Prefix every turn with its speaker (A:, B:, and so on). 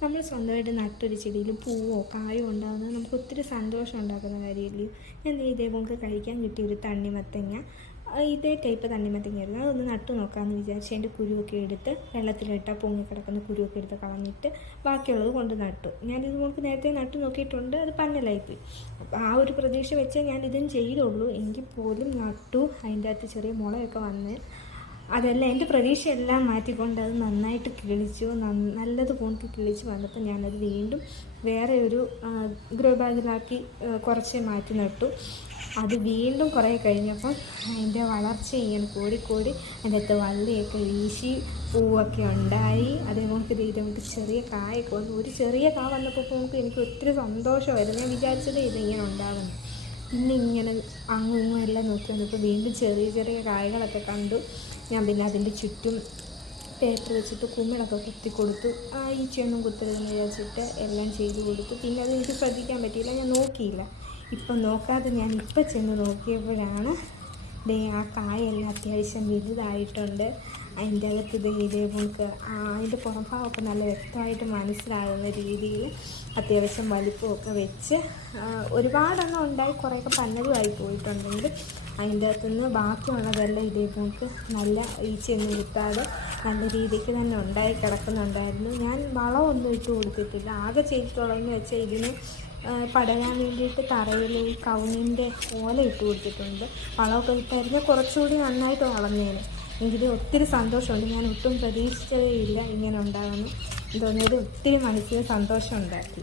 A: നമ്മൾ സ്വന്തമായിട്ട് നട്ടൊരു ചെടിയിൽ പൂവോ കായോ ഉണ്ടാകുന്നത് നമുക്ക് ഒത്തിരി സന്തോഷം ഉണ്ടാക്കുന്ന കാര്യമില്ലേ? ഞാൻ ഇതേപോലെ കഴിക്കാൻ കിട്ടിയ ഒരു തണ്ണിമത്തങ്ങ ഇതേ ടൈപ്പ് തണ്ണിമത്തങ്ങ ആയിരുന്നു അതൊന്ന് നട്ടു നോക്കാമെന്ന് വിചാരിച്ച് അതിന്റെ കുരുവൊക്കെ എടുത്ത് വെള്ളത്തിലിട്ടാൽ പൊങ്ങി കിടക്കുന്ന കുരുവൊക്കെ എടുത്ത് കളഞ്ഞിട്ട് ബാക്കിയുള്ളത് കൊണ്ട് നട്ടു. ഞാൻ ഇതുപോലെ നേരത്തെ നട്ടു നോക്കിയിട്ടുണ്ട് അത് പന്നലായിപ്പോയി. അപ്പോൾ ആ ഒരു പ്രതീക്ഷ വെച്ചേ ഞാൻ ഇതും ചെയ്തുള്ളൂ. എങ്കിൽ പോലും നട്ടു. അതിന്റെ അകത്ത് ചെറിയ മുളയൊക്കെ വന്ന് അതെല്ലാം എന്റെ പ്രതീക്ഷയെല്ലാം മാറ്റിക്കൊണ്ട് അത് നന്നായിട്ട് കിളിച്ചു നല്ലത് കൊണ്ട് കിളിച്ച് വന്നപ്പോൾ ഞാനത് വീണ്ടും വേറെ ഒരു ഗ്രോ ബാഗിലാക്കി കുറച്ച് മാറ്റി നട്ടു. അത് വീണ്ടും കുറേ കഴിഞ്ഞപ്പം അതിന്റെ വളർച്ച ഇങ്ങനെ കൂടിക്കൂടി അതിന്റെ അകത്ത് വള്ളിയൊക്കെ വീശി പൂവൊക്കെ ഉണ്ടായി. അതേപോലെ ഇത് നമുക്ക് ചെറിയ കായൊക്കെ വന്നു. ഒരു ചെറിയ കാ വന്നപ്പോൾ നമുക്ക് എനിക്ക് ഒത്തിരി സന്തോഷമായിരുന്നു ഞാൻ വിചാരിച്ചത് ഇതിങ്ങനെ ഉണ്ടാകുന്നു പിന്നെ ഇങ്ങനെ അങ്ങും ഇങ്ങും എല്ലാം നോക്കി വന്നപ്പോൾ വീണ്ടും ചെറിയ ചെറിയ കായകളൊക്കെ കണ്ടു. ഞാൻ പിന്നെ അതിന്റെ ചുറ്റും പേപ്പർ വെച്ചിട്ട് കുമ്മിളൊക്കെ കുത്തി കൊടുത്തു ആ ഈച്ചയൊന്നും കുത്തരുതെന്ന് വിചാരിച്ചിട്ട് എല്ലാം ചെയ്തു കൊടുത്തു. പിന്നെ അത് എനിക്ക് ശ്രദ്ധിക്കാൻ പറ്റിയില്ല. ഞാൻ നോക്കിയില്ല. ഇപ്പം നോക്കാതെ ഞാൻ ഇപ്പം ചെന്ന് നോക്കിയപ്പോഴാണ് ദേ ആ കായെല്ലാം അത്യാവശ്യം വലുതായിട്ടുണ്ട്. അതിന്റെ അകത്ത് ഇത് നമുക്ക് അതിന്റെ പുറംഭാഗമൊക്കെ നല്ല വ്യക്തമായിട്ട് മനസ്സിലാകുന്ന രീതിയിൽ അത്യാവശ്യം വലിപ്പമൊക്കെ വെച്ച് ഒരുപാടെണ്ണം ഉണ്ടായി കുറേയൊക്കെ പന്നതുമായി പോയിട്ടുണ്ടെങ്കിൽ അതിന്റെ അകത്തുനിന്ന് ബാക്കിയുള്ളതെല്ലാം ഇതേപോലെ നല്ല ഈച്ചയൊന്നും കിട്ടാതെ നല്ല രീതിക്ക് തന്നെ ഉണ്ടായി കിടക്കുന്നുണ്ടായിരുന്നു. ഞാൻ വളമൊന്നും ഇട്ട് കൊടുത്തിട്ടില്ല. ആകെ ചെയ്തിട്ടുള്ളതെന്ന് വെച്ചാൽ ഇതിന് പടരാൻ വേണ്ടിയിട്ട് തറയിൽ ഈ കവുങ്ങിന്റെ ഓല ഇട്ട് കൊടുത്തിട്ടുണ്ട്. വളമൊക്കെ ഇട്ടായിരുന്നു കുറച്ചുകൂടി നന്നായിട്ട് വളർന്നേനെ. എങ്കിലും ഒത്തിരി സന്തോഷമുണ്ട്. ഞാൻ ഒട്ടും പ്രതീക്ഷിച്ചതേ ഇല്ല ഇങ്ങനെ ഉണ്ടാകുന്നു തോന്നിയത് ഒത്തിരി മനസ്സിന് സന്തോഷം ഉണ്ടാക്കി